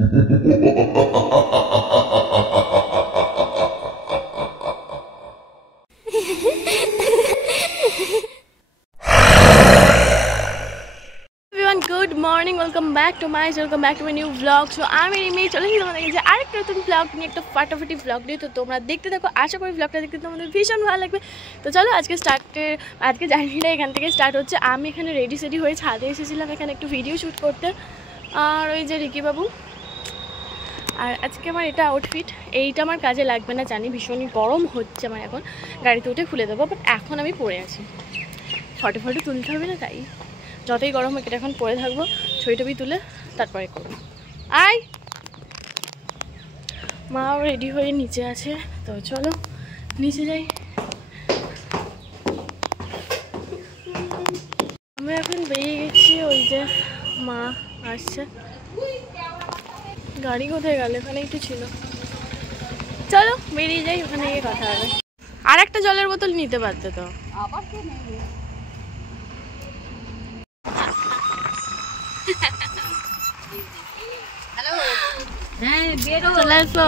Good morning, welcome back to my new blog. So আমি রিমি চলে এসেছি তোমাদের কাছে আরেকটা নতুন ব্লগ নিয়ে, একটা ফাটাফাটি ব্লগ নিয়ে। তো তোমরা দেখতে থাকো, আশা করি ব্লগটা দেখতে তোমাদের ভীষণ ভালো লাগবে। তো চলো আজকে জার্নিটা এখান থেকে স্টার্ট হচ্ছে। আমি এখানে রেডি সেডি হয়ে ছাদে এসেছিলাম এখানে একটু ভিডিও শ্যুট করতে। আর ওই যে রিকি বাবু, আর আজকে আমার এটা আউটফিট, এইটা আমার কাজে লাগবে না জানি, ভীষণই গরম হচ্ছে আমার, এখন গাড়িতে উঠে খুলে দেবো। বাট এখন আমি পরে আছি, ফটো তুলতে হবে না, তাই যতই গরম হোক এটা এখন পরে থাকবো, ছবি টবি তুলে তারপরে করবো। আয়, মাও রেডি হয়ে নিচে আছে, তো চলো নিচে যাই। আমরা এখন বেরিয়ে গেছি, ওই যে মা আসছে। গাড়ি কোথায় গেল? এখানেই তো ছিল। চলো বেরিয়ে যাই, ওখানে গিয়ে কথা হবে। আর একটা জলের বোতল নিতে পারতে তো। চলে এসো।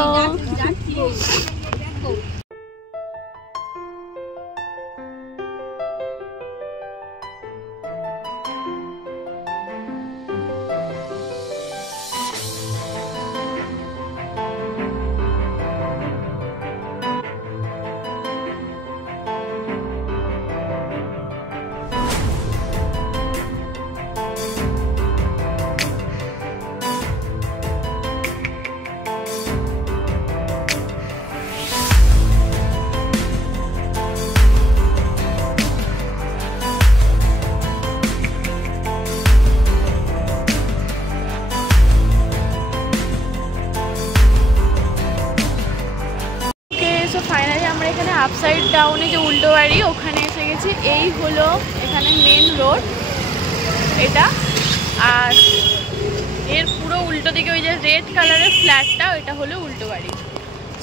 ফাইনালি আমরা এখানে আপসাইড ডাউনে যে উল্টো বাড়ি, ওখানে এসে গেছি। এই হলো এখানে মেন রোড এটা, আর এর পুরো উল্টো দিকে ওই যে রেড কালারের ফ্ল্যাটটা, ওইটা হলো উল্টো বাড়ি।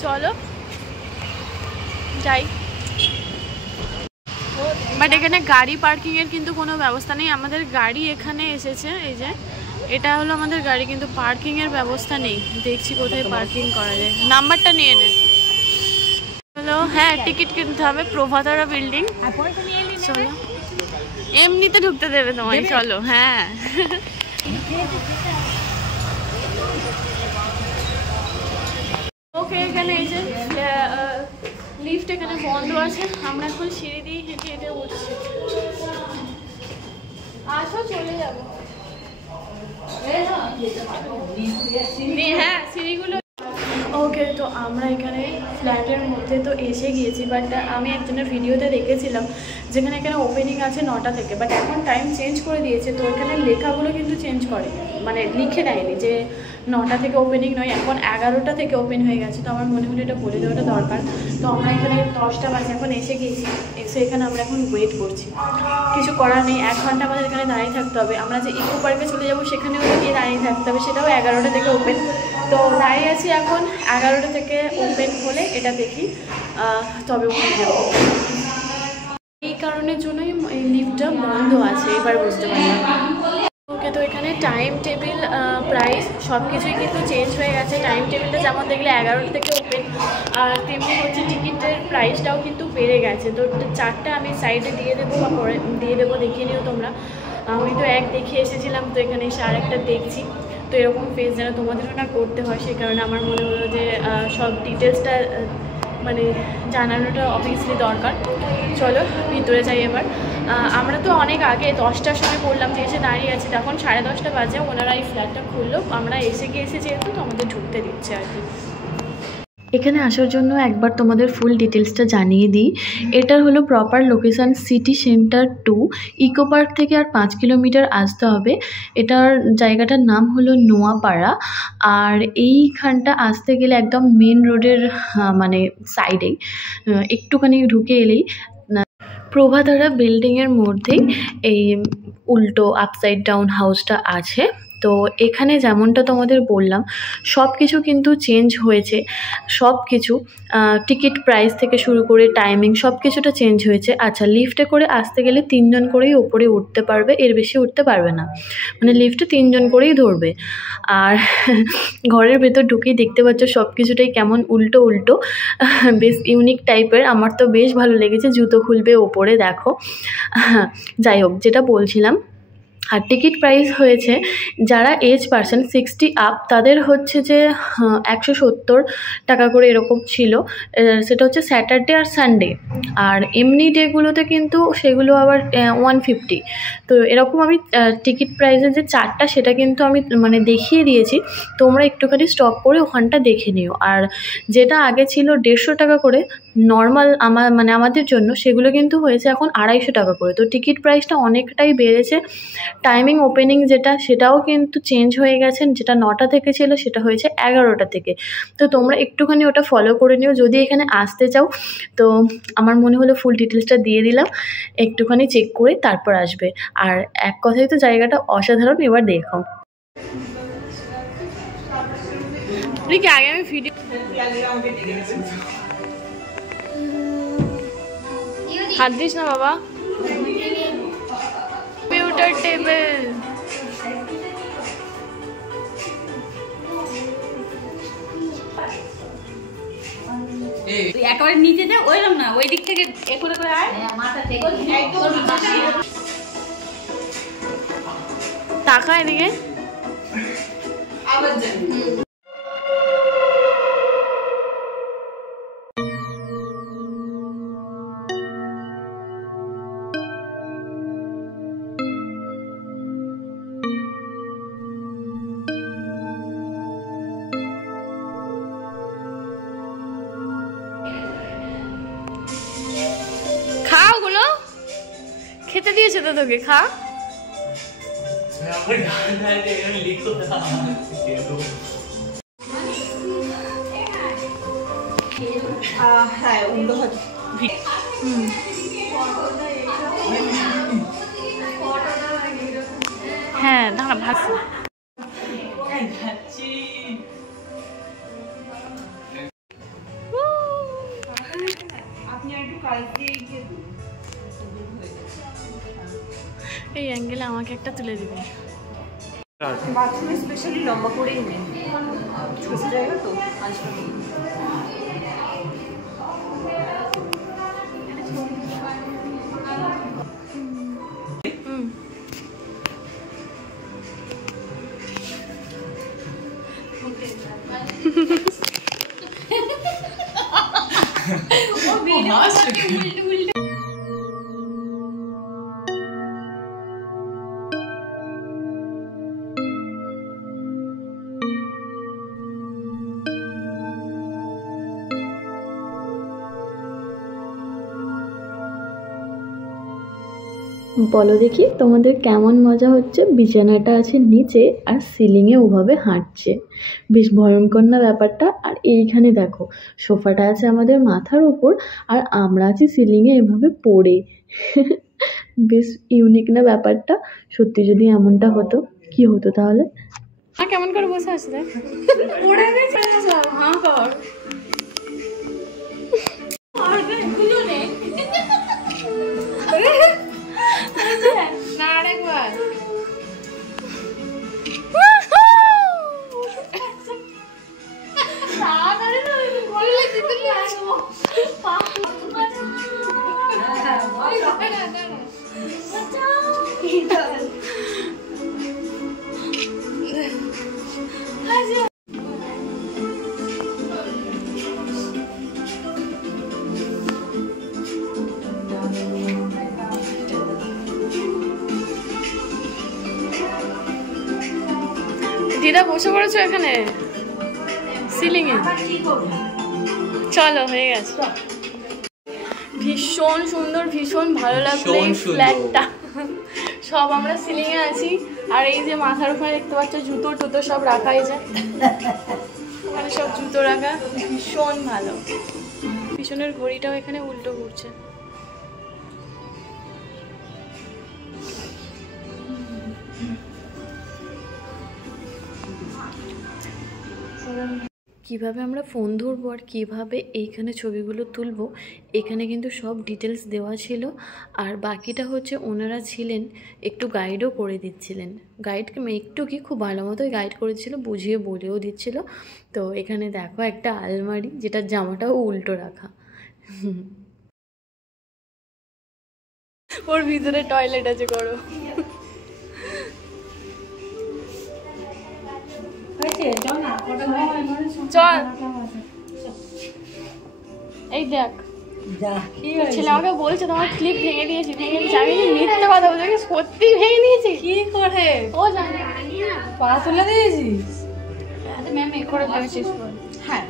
চলো যাই। বাট এখানে গাড়ি পার্কিংয়ের কিন্তু কোনো ব্যবস্থা নেই। আমাদের গাড়ি এখানে এসেছে, এই যে এটা হলো আমাদের গাড়ি, কিন্তু পার্কিংয়ের ব্যবস্থা নেই। দেখছি কোথায় পার্কিং করা যায়। নাম্বারটা নিয়ে নে। চলো, হ্যাঁ টিকিট কিনতে হবে, প্রভাতরা বিল্ডিং। চলো, এমনিতে ঢুকতে দেবে তোমায়, চলো। হ্যাঁ ওকে, এখানে এই যে লিফট এখানে বন্ধ আছে, আমরা এখন সিঁড়ি দিয়ে হেঁটে হেঁটে উঠছি। আসো, চলে যাবো। হ্যাঁ সিঁড়িগুলো ওকে। তো আমরা এখানে ফ্ল্যাটের মধ্যে তো এসে গিয়েছি, বাট আমি একজনের ভিডিওতে দেখেছিলাম যেখানে এখানে ওপেনিং আছে 9টা থেকে, বাট এখন টাইম চেঞ্জ করে দিয়েছে। তো এখানে লেখাগুলো কিন্তু চেঞ্জ করে, মানে লিখে দেয়নি যে 9টা থেকে ওপেনিং নয়, এখন 11টা থেকে ওপেন হয়ে গেছে। তো আমার মনে হলো এটা বলে দেওয়াটা দরকার। তো আমরা এখানে 10টা বাজে এখন এসে গিয়েছি, এসে এখানে আমরা এখন ওয়েট করছি। কিছু করার নেই, 1 ঘন্টা আমাদের এখানে দাঁড়িয়ে থাকতে হবে। আমরা যে ইকো পার্কে চলে যাবো সেখানেও গিয়ে দাঁড়িয়ে থাকতে হবে, সেটাও 11টা থেকে ওপেন। তো দাঁড়িয়ে আছি এখন, 11টা থেকে ওপেন হলে এটা দেখি, তবে ওখানে যাবো। এই কারণের জন্যই এই লিফটটা বন্ধ আছে, এবার বুঝতে পারলাম। ওকে, তো এখানে টাইম টেবিল, প্রাইস সব কিছুই কিন্তু চেঞ্জ হয়ে গেছে। টাইম টেবিলটা যেমন দেখলে 11টা থেকে ওপেন, আর তেমনি হচ্ছে টিকিটের প্রাইসটাও কিন্তু বেড়ে গেছে। তো 4টা আমি সাইডে দিয়ে দেবো, বা পরে দিয়ে দেবো, দেখিয়ে নিও তোমরা। আমি তো এক দেখে এসেছিলাম, তো এখানে এসে আরেকটা দেখছি। তো এরকম ফেস যেন তোমাদেরও না করতে হয়, সেই কারণে আমার মনে হলো যে সব ডিটেলসটা মানে জানানোটা অবভিয়াসলি দরকার। চলো ভিতরে যাই এবার। আমরা তো অনেক আগে 10টার সময় করলাম যে এসে দাঁড়িয়ে আছি, তখন 10:30 বাজে ওনারা এই ফ্ল্যাটটা খুললো। আমরা এসে যেহেতু তো আমাদের ঢুকতে দিচ্ছে আর কি। এখানে আসার জন্য একবার তোমাদের ফুল ডিটেলসটা জানিয়ে দিই। এটার হলো proper location city centre 2, eco park থেকে আর 5 কিলোমিটার আসতে হবে। এটার জায়গাটার নাম হলো নোয়াপাড়া। আর এইখানটা আসতে গেলে একদম মেন রোডের মানে সাইডেই, একটুখানি ঢুকে এলেই প্রভাতরা বিল্ডিংয়ের মধ্যেই এই উল্টো আপসাইড ডাউন হাউসটা আছে। তো এখানে যেমনটা তোমাদের বললাম সব কিছু কিন্তু চেঞ্জ হয়েছে, সব কিছু টিকিট প্রাইস থেকে শুরু করে টাইমিং সব কিছুটা চেঞ্জ হয়েছে। আচ্ছা, লিফটে করে আসতে গেলে 3 জন করেই ওপরে উঠতে পারবে, এর বেশি উঠতে পারবে না, মানে লিফটে 3 জন করেই ধরবে। আর ঘরের ভেতর ঢুকেই দেখতে পাচ্ছ সব কিছুটাই কেমন উল্টো উল্টো, বেশ ইউনিক টাইপের। আমার তো বেশ ভালো লেগেছে। জুতো খুলবে ওপরে, দেখো। যাই হোক, যেটা বলছিলাম, আর টিকিট প্রাইস হয়েছে যারা এজ পার্সন 60 আপ তাদের হচ্ছে যে 170 টাকা করে এরকম ছিল। সেটা হচ্ছে স্যাটারডে আর সানডে। আর এমনি ডেগুলোতে কিন্তু সেগুলো আবার 150। তো এরকম আমি টিকিট প্রাইসের যে চার্টটা সেটা কিন্তু আমি মানে দেখিয়ে দিয়েছি, তোমরা একটুখানি স্টপ করে ওখানটা দেখে নিও। আর যেটা আগে ছিল 150 টাকা করে নর্মাল আমাদের জন্য, সেগুলো কিন্তু হয়েছে এখন 250 টাকা করে। তো টিকিট প্রাইসটা অনেকটাই বেড়েছে। টাইমিং ওপেনিং সেটাও কিন্তু চেঞ্জ হয়ে গেছে, যেটা 9টা থেকে ছিল সেটা হয়েছে 11টা থেকে। তো তোমরা একটুখানি ওটা ফলো করে নিও যদি এখানে আসতে চাও। তো আমার মনে হলো ফুল ডিটেলসটা দিয়ে দিলাম, একটুখানি চেক করে তারপর আসবে। আর এক কথাই তো জায়গাটা অসাধারণ। এবার দেখো, আগে আমি ভিডিও হাত দিস না বাবা। কম্পিউটার টেবিল, একেবারে নিচে যা, ওইরকম না, ওই দিক থেকে এ করে করে আয়, মাথা থেকে টাকা এদিকে। খাও গুলো, খেতে দিয়েছে তো তোকে, খা। হ্যাঁ, দাঁড়া ভাবছি। এই অ্যাঙ্গেলে আমাকে একটা তুলে দিবে। বাথরুমে স্পেশালি লম্বা করেই নেই, ছোট জায়গা তো বলো দেখি তোমাদের কেমন মজা হচ্ছে। বিছানাটা আছে নিচে আর সিলিংয়ে ওভাবে হাঁটছে, বেশ ভয়ঙ্কর না ব্যাপারটা? আর এইখানে দেখো সোফাটা আছে আমাদের মাথার উপর আর আমরা আছি সিলিংয়ে এভাবে পড়ে। বেশ ইউনিক না ব্যাপারটা? সত্যি যদি এমনটা হতো কি হতো তাহলে? কেমন করে বসে আছে দেখ, পড়ে গেছে। হ্যাঁ কর না আরেকবার। দিদা বসে পড়েছো এখানে সিলিং এ? চলো, হয়ে গেছে। ভীষণ সুন্দর, ভীষণ ভালো লাগলো এই ফ্ল্যাটটা। সব আমরা সিলিং এ আছি আর এই যে মাথার উপরে দেখতে পাচ্ছ জুতো টুতো সব রাখা হয়েছে, ওখানে সব জুতো রাখা, ভীষণ ভালো। পিছনের ঘড়িটাও এখানে উল্টো ঘুরছে। কিভাবে আমরা ফোন ধরবো আর কীভাবে এইখানে ছবিগুলো তুলবো এখানে কিন্তু সব ডিটেলস দেওয়া ছিল। আর বাকিটা হচ্ছে ওনারা ছিলেন একটু গাইডও করে দিচ্ছিলেন, গাইডকে একটু কি খুব ভালো মতোই গাইড করে দিচ্ছিলো, বুঝিয়ে বলেও দিচ্ছিল। তো এখানে দেখো একটা আলমারি যেটার জামাটাও উল্টো রাখা, ওর ভিতরে টয়লেট আছে করো। চল এই দেখ ছেলে আমাকে বলছে তোমার ক্লিপ ভেঙে দিয়েছি, আমি মিথ্যে কথা বলছি, সত্যি ভেঙে দিয়েছি। কি করে ও জানে পা তুলে দিয়েছিস? ম্যাম এ করে দিয়েছিস। হ্যাঁ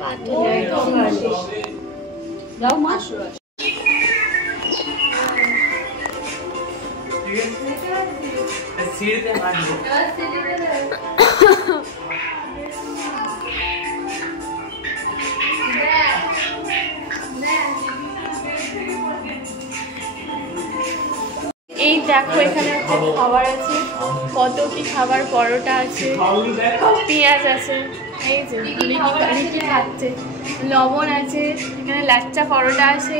যাও মা এই দেখো এখানে খাবার আছে, কত কি খাবার, পরোটা আছে, পেঁয়াজ আছে, এই যে লিকি খাচ্ছে, লবণ আছে, এখানে লাচ্চা পরোটা আছে,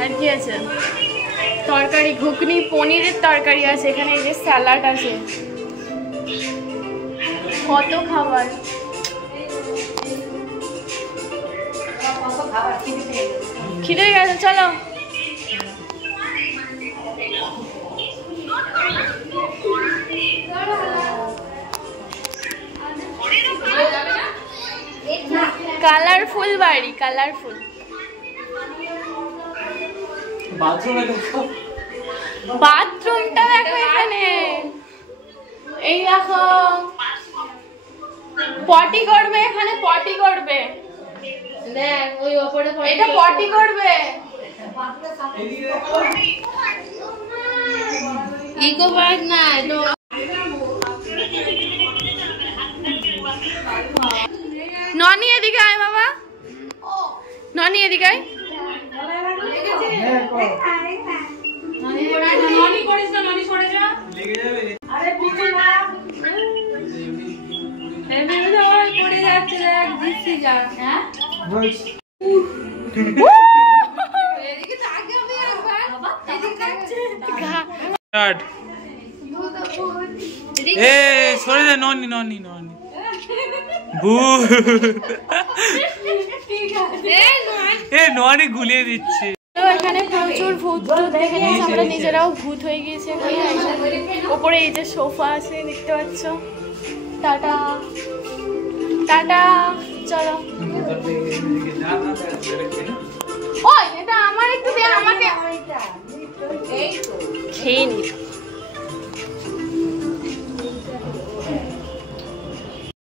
আর কি আছে তরকারি, ঘুগনি, পনিরের তরকারি আছে, এখানে এই যে স্যালাড আছে, কত খাবার। খিদে গেছে চলো। কালারফুল বাড়ি, কালারফুল। বাথরুমটা দেখো এখানে, এই দেখো পটি করবে, এখানে পটি করবে, দেখ ওই ওপরে এটা পটি করবে। ইকো পার্ক না তো ননি এদিকে আয় বাবা, ননি এদিকে আয়। ননি করিস না, ননি সরে যা। আরে পিছু না, এমনি তো ওই পড়ে যাচ্ছে, দেখ দিচ্ছি যা। হ্যাঁ এদিকে তাকাবি একবার, এদিকে যাচ্ছে স্টার্ট। এ সরে যা, ননি ননি ননি বু। এ ননি গুলিয়ে দিচ্ছে। তো এখানে প্রচুর ভূত টুত দেখে নিয়েছি আমরা, নিজেরাও ভূত হয়ে গিয়েছে। ওপরে এই যে সোফা আছে দেখতে পাচ্ছ। টাটা টাটা, চলো। ওই এটা আমার একটু দে, আমাকে খেয়ে নি।